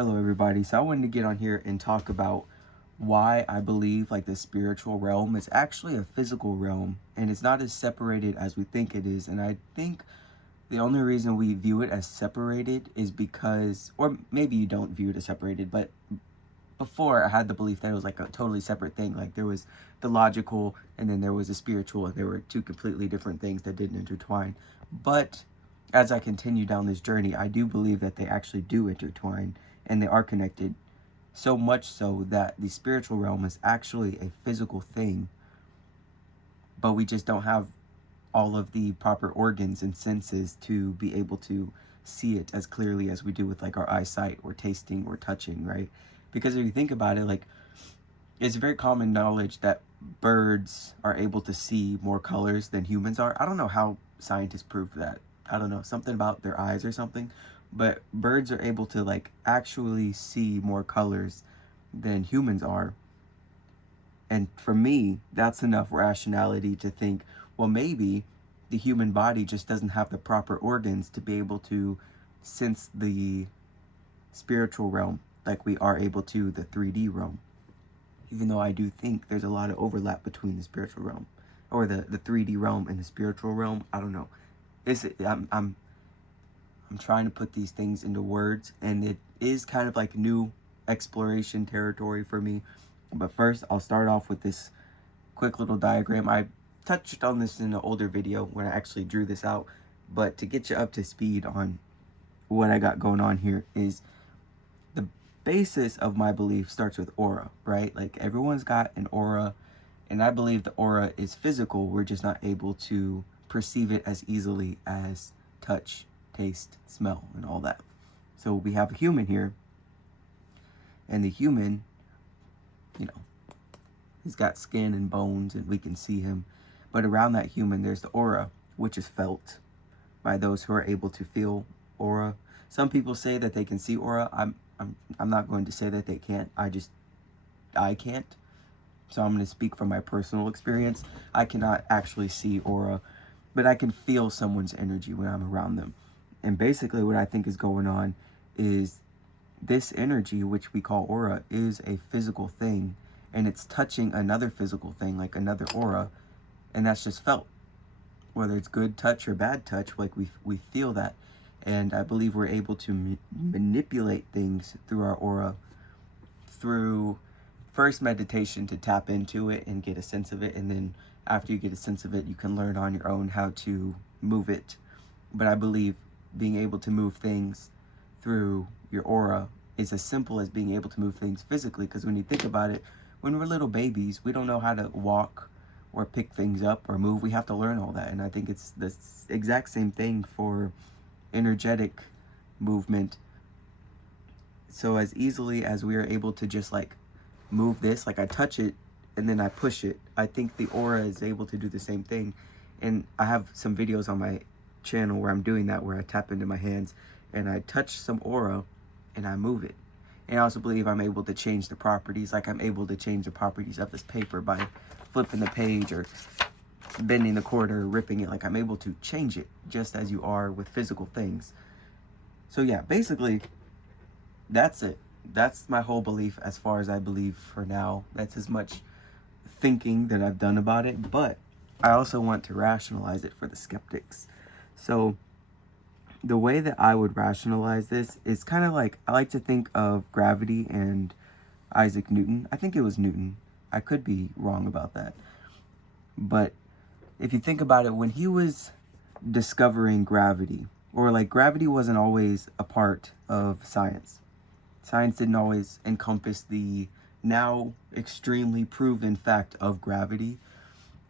Hello everybody. So I wanted to get on here and talk about why I believe like the spiritual realm is actually a physical realm and it's not as separated as we think it is. And I think the only reason we view it as separated is because, or maybe you don't view it as separated, but before I had the belief that it was like a totally separate thing. Like there was the logical and then there was the spiritual, and there were two completely different things that didn't intertwine. But as I continue down this journey, I do believe that they actually do intertwine and they are connected. So much so that the spiritual realm is actually a physical thing, but we just don't have all of the proper organs and senses to be able to see it as clearly as we do with like our eyesight or tasting or touching, right? Because if you think about it, like it's very common knowledge that birds are able to see more colors than humans are. I don't know how scientists prove that. I don't know, something about their eyes or something, but birds are able to like actually see more colors than humans are. And for me, that's enough rationality to think, well, maybe the human body just doesn't have the proper organs to be able to sense the spiritual realm like we are able to the 3D realm. Even though I do think there's a lot of overlap between the spiritual realm or the 3D realm and the spiritual realm. I don't know. I'm trying to put these things into words, and it is kind of like new exploration territory for me. But first, I'll start off with this quick little diagram. I touched on this in an older video when I actually drew this out, but to get you up to speed on what I got going on here is the basis of my belief starts with aura, right? Like everyone's got an aura, and I believe the aura is physical. We're just not able to perceive it as easily as touch, taste, smell, and all that. So we have a human here, and the human, you know, he's got skin and bones and we can see him. But around that human, there's the aura, which is felt by those who are able to feel aura. Some people say that they can see aura. I'm not going to say that they can't. I can't. So I'm going to speak from my personal experience. I cannot actually see aura, but I can feel someone's energy when I'm around them. And basically what I think is going on is this energy, which we call aura, is a physical thing, and it's touching another physical thing, like another aura, and that's just felt. Whether it's good touch or bad touch, like we feel that. And I believe we're able to manipulate things through our aura, through first meditation to tap into it and get a sense of it, and then after you get a sense of it, you can learn on your own how to move it. But I believe being able to move things through your aura is as simple as being able to move things physically, because when you think about it, when we're little babies, we don't know how to walk or pick things up or move. We have to learn all that. And I think it's the exact same thing for energetic movement. So as easily as we are able to just like move this, like I touch it and then I push it, I think the aura is able to do the same thing. And I have some videos on my channel where I'm doing that, where I tap into my hands and I touch some aura and I move it. And I also believe I'm able to change the properties, like I'm able to change the properties of this paper by flipping the page or bending the corner or ripping it. Like I'm able to change it just as you are with physical things. So yeah, basically that's it. That's my whole belief as far as I believe for now. That's as much thinking that I've done about it, but I also want to rationalize it for the skeptics. So the way that I would rationalize this is kind of like, I like to think of gravity and Isaac Newton. I think it was Newton. I could be wrong about that. But if you think about it, when he was discovering gravity, or like gravity wasn't always a part of science. Science didn't always encompass the now extremely proven fact of gravity.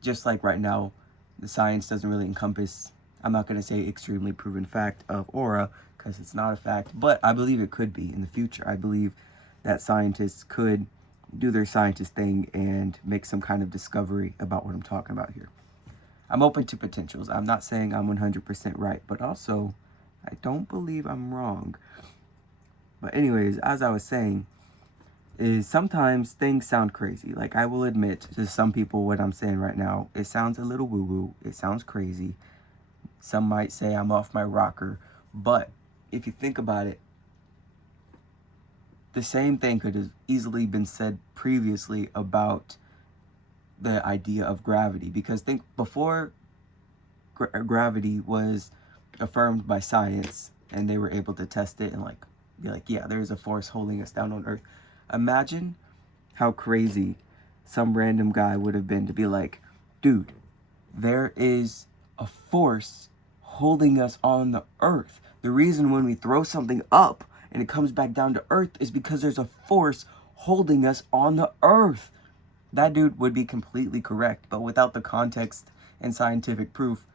Just like right now, the science doesn't really encompass, I'm not going to say extremely proven fact of aura, because it's not a fact, but I believe it could be in the future. I believe that scientists could do their scientist thing and make some kind of discovery about what I'm talking about here. I'm open to potentials. I'm not saying I'm 100% right, but also I don't believe I'm wrong. But anyways, as I was saying, is sometimes things sound crazy. Like I will admit to some people what I'm saying right now, it sounds a little woo-woo. It sounds crazy. Some might say I'm off my rocker. But if you think about it, the same thing could have easily been said previously about the idea of gravity, because think before gravity was affirmed by science and they were able to test it and like be like, yeah, there's a force holding us down on Earth. Imagine how crazy some random guy would have been to be like, dude, there is a force holding us on the Earth. The reason when we throw something up and it comes back down to Earth is because there's a force holding us on the Earth. That dude would be completely correct, but without the context and scientific proof,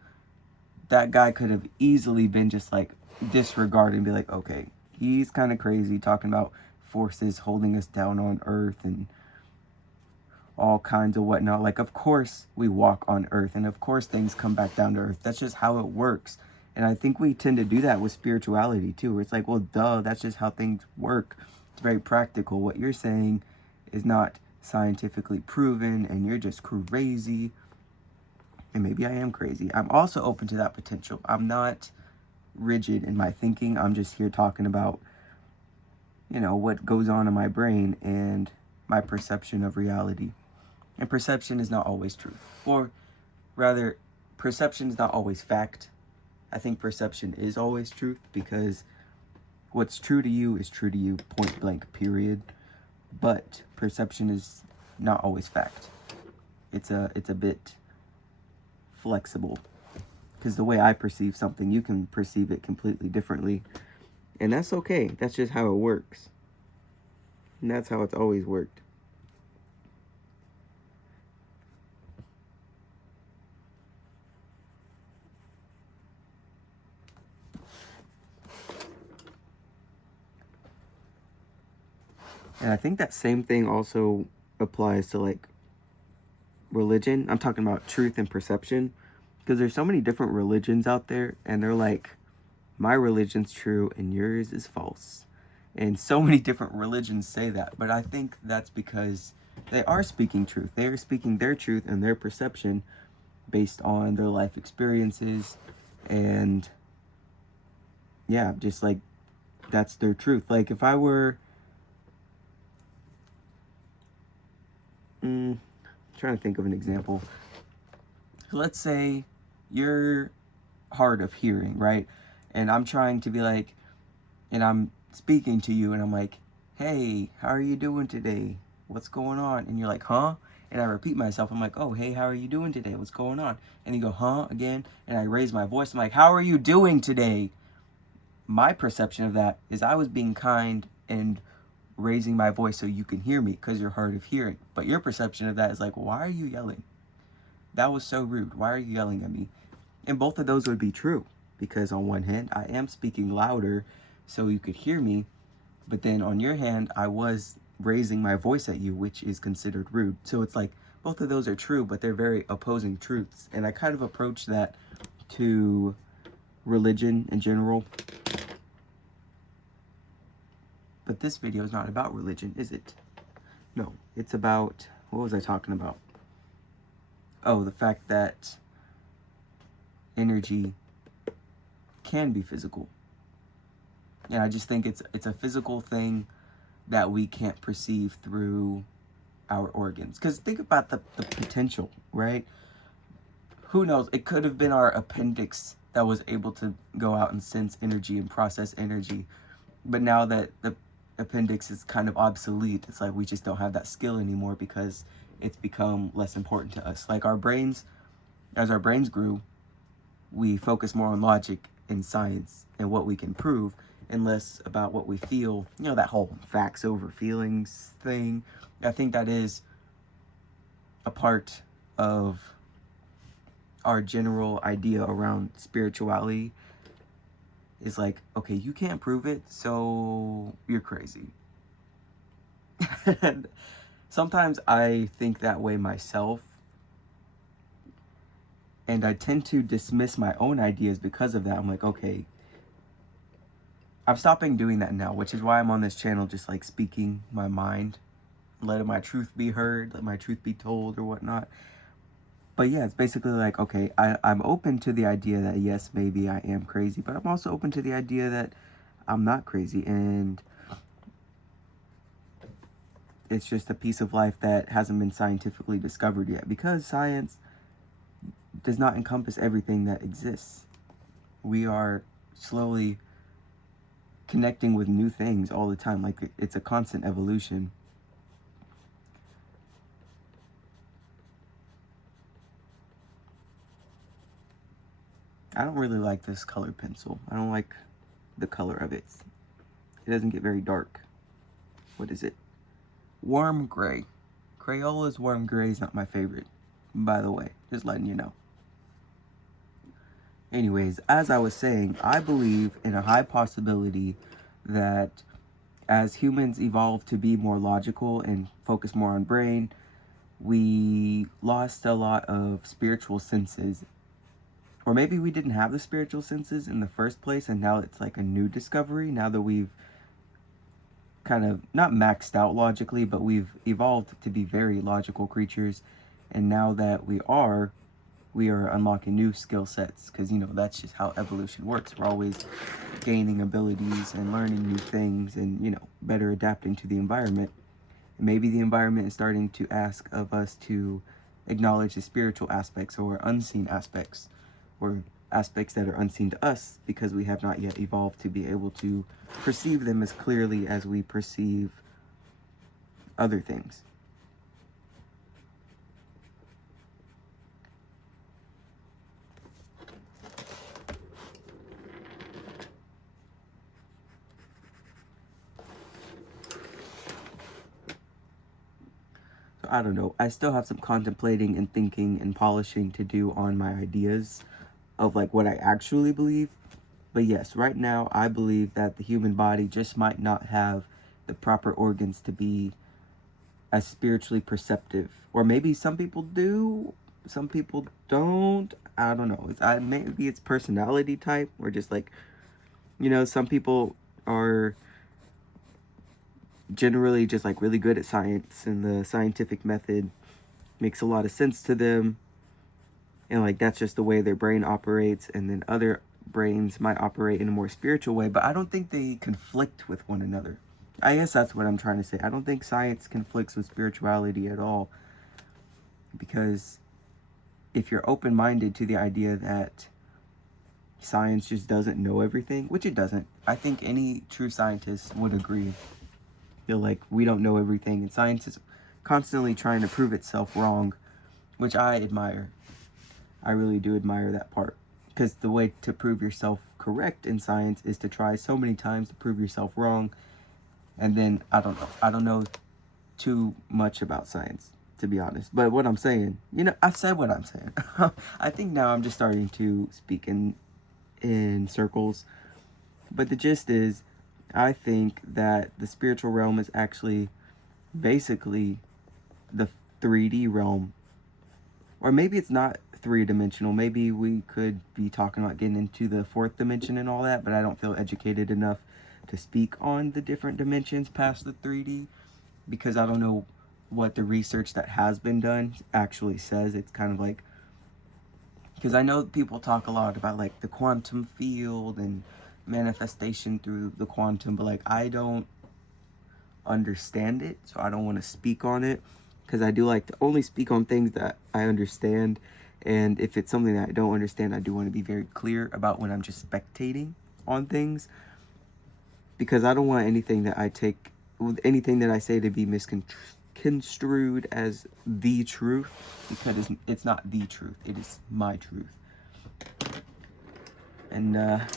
that guy could have easily been just like disregarded and be like, okay, he's kind of crazy talking about forces holding us down on Earth and all kinds of whatnot. Like, of course we walk on Earth, and of course things come back down to Earth. That's just how it works. And I think we tend to do that with spirituality too. It's like, well, duh, that's just how things work. It's very practical. What you're saying is not scientifically proven, and you're just crazy. And maybe I am crazy. I'm also open to that potential. I'm not rigid in my thinking. I'm just here talking about, you know, what goes on in my brain and my perception of reality. And perception is not always truth. Or rather, perception is not always fact. I think perception is always truth, because what's true to you is true to you, point blank, period. But perception is not always fact. It's a bit flexible, because the way I perceive something, you can perceive it completely differently, and that's okay. That's just how it works, and that's how it's always worked. And I think that same thing also applies to like religion. I'm talking about truth and perception, because there's so many different religions out there, and they're like, my religion's true and yours is false. And so many different religions say that, but I think that's because they are speaking truth. They are speaking their truth and their perception based on their life experiences, and yeah, just like that's their truth. Like if I were trying to think of an example. Let's say you're hard of hearing, right? And I'm trying to be like, and I'm speaking to you, and I'm like, hey, how are you doing today? What's going on? And you're like, huh? And I repeat myself. I'm like, oh, hey, how are you doing today? What's going on? And you go, huh, again. And I raise my voice. I'm like, how are you doing today? My perception of that is I was being kind and raising my voice so you can hear me, because you're hard of hearing. But your perception of that is like, why are you yelling? That was so rude. Why are you yelling at me? And both of those would be true, because on one hand, I am speaking louder so you could hear me. But then on your hand, I was raising my voice at you, which is considered rude. So it's like both of those are true, but they're very opposing truths. And I kind of approach that to religion in general. But this video is not about religion, is it? No, it's about, what was I talking about? Oh, the fact that energy can be physical. And I just think it's a physical thing that we can't perceive through our organs. Because think about the potential, right? Who knows? It could have been our appendix that was able to go out and sense energy and process energy. But now that the appendix is kind of obsolete, it's like we just don't have that skill anymore, because it's become less important to us. Like our brains, as our brains grew, we focus more on logic and science and what we can prove, and less about what we feel. You know, that whole facts over feelings thing. I think that is a part of our general idea around spirituality, is like, okay, you can't prove it, so you're crazy. And sometimes I think that way myself, and I tend to dismiss my own ideas because of that. I'm like, okay, I'm stopping doing that now, which is why I'm on this channel, just like speaking my mind, letting my truth be heard, let my truth be told or whatnot. But yeah, it's basically like, okay, I'm open to the idea that yes, maybe I am crazy, but I'm also open to the idea that I'm not crazy. And It's just a piece of life that hasn't been scientifically discovered yet, because science does not encompass everything that exists. We are slowly connecting with new things all the time. Like, it's a constant evolution. I don't really like this colored pencil. I don't like the color of it. It doesn't get very dark. What is it? Warm gray. Crayola's warm gray is not my favorite, by the way. Just letting you know. Anyways, as I was saying, I believe in a high possibility that as humans evolve to be more logical and focus more on brain, we lost a lot of spiritual senses. Or maybe we didn't have the spiritual senses in the first place, and now it's like a new discovery, now that we've kind of not maxed out logically, but we've evolved to be very logical creatures. And now that we are unlocking new skill sets, because, you know, that's just how evolution works. We're always gaining abilities and learning new things and, you know, better adapting to the environment. And maybe the environment is starting to ask of us to acknowledge the spiritual aspects or unseen aspects, or aspects that are unseen to us, because we have not yet evolved to be able to perceive them as clearly as we perceive other things. So I don't know. I still have some contemplating and thinking and polishing to do on my ideas of like what I actually believe. But yes, right now I believe that the human body just might not have the proper organs to be as spiritually perceptive. Or maybe some people do, some people don't. I don't know. Maybe it's personality type, or just like, you know, some people are generally just like really good at science, and the scientific method makes a lot of sense to them, and like that's just the way their brain operates. And then other brains might operate in a more spiritual way, but I don't think they conflict with one another. I guess that's what I'm trying to say. I don't think science conflicts with spirituality at all, because if you're open-minded to the idea that science just doesn't know everything, which it doesn't, I think any true scientist would agree. Feel like we don't know everything, and science is constantly trying to prove itself wrong, which I admire. I really do admire that part, because the way to prove yourself correct in science is to try so many times to prove yourself wrong. And then I don't know too much about science, to be honest, but what I'm saying, you know, I've said what I'm saying. I think now I'm just starting to speak in circles, but the gist is, I think that the spiritual realm is actually basically the 3D realm. Or maybe it's not three-dimensional. Maybe we could be talking about getting into the fourth dimension and all that, but I don't feel educated enough to speak on the different dimensions past the 3D, because I don't know what the research that has been done actually says. It's kind of like, because I know people talk a lot about like the quantum field and manifestation through the quantum, but like I don't understand it, so I don't want to speak on it, because I do like to only speak on things that I understand. And if it's something that I don't understand, I do want to be very clear about when I'm just spectating on things, because I don't want anything that I say to be misconstrued as the truth, because it's not the truth, it is my truth. And I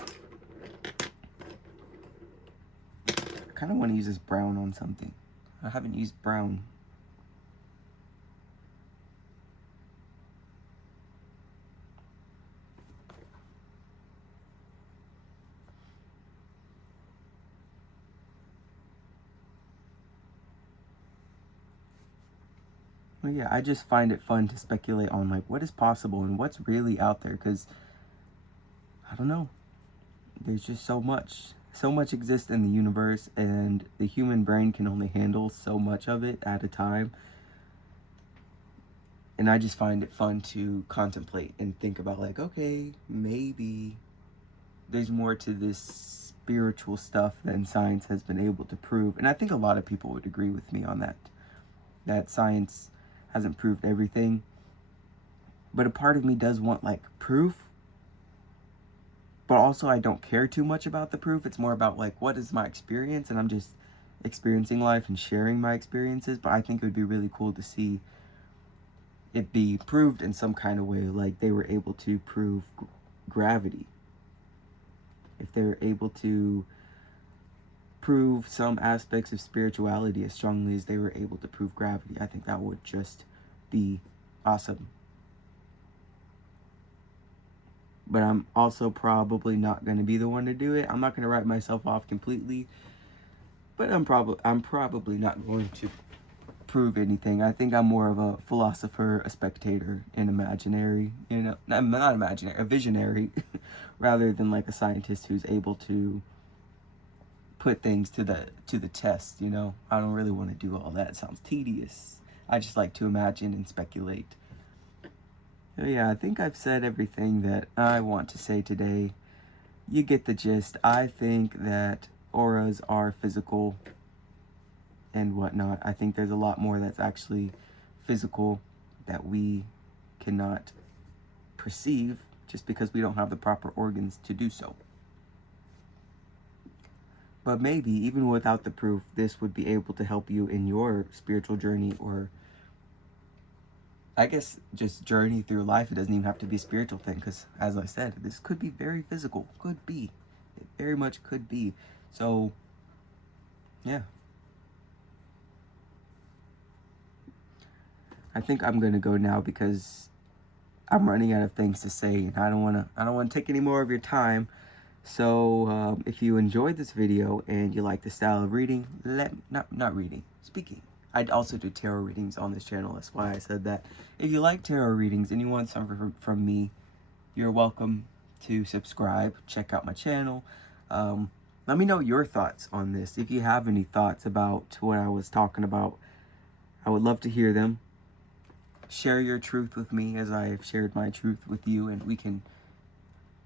kind of want to use this brown on something. I haven't used brown. Well, yeah, I just find it fun to speculate on like what is possible and what's really out there, because I don't know. There's just so much. So much exists in the universe, and the human brain can only handle so much of it at a time. And I just find it fun to contemplate and think about like, okay, maybe there's more to this spiritual stuff than science has been able to prove. And I think a lot of people would agree with me on that. that science hasn't proved everything. But a part of me does want like proof. But also I don't care too much about the proof. It's more about like, what is my experience? And I'm just experiencing life and sharing my experiences. But I think it would be really cool to see it be proved in some kind of way, like they were able to prove gravity. If they were able to prove some aspects of spirituality as strongly as they were able to prove gravity, I think that would just be awesome. But I'm also probably not going to be the one to do it. I'm not going to write myself off completely, but I'm probably not going to prove anything. I think I'm more of a philosopher, a spectator, an imaginary, not imaginary, a visionary, rather than like a scientist who's able to put things to the test. I don't really want to do all that. It sounds tedious. I just like to imagine and speculate. So yeah, I think I've said everything that I want to say today. You get the gist. I think that auras are physical and whatnot. I think there's a lot more that's actually physical that we cannot perceive just because we don't have the proper organs to do so. But maybe even without the proof, this would be able to help you in your spiritual journey, or I guess just journey through life. It doesn't even have to be a spiritual thing, because as I said, this could be very physical. Could be. It very much could be. So, yeah. I think I'm gonna go now because I'm running out of things to say, and I don't wanna take any more of your time. So if you enjoyed this video and you like the style of reading, speaking. I'd also do tarot readings on this channel. That's why I said that. If you like tarot readings and you want something from me, you're welcome to subscribe. Check out my channel. Let me know your thoughts on this. If you have any thoughts about what I was talking about, I would love to hear them. Share your truth with me as I have shared my truth with you, and we can,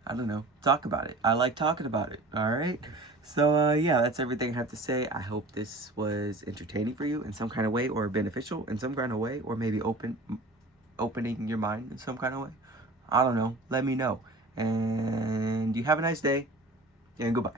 I don't know, talk about it. I like talking about it, all right? So, yeah, that's everything I have to say. I hope this was entertaining for you in some kind of way, or beneficial in some kind of way, or maybe opening your mind in some kind of way. I don't know. Let me know. And you have a nice day, and goodbye.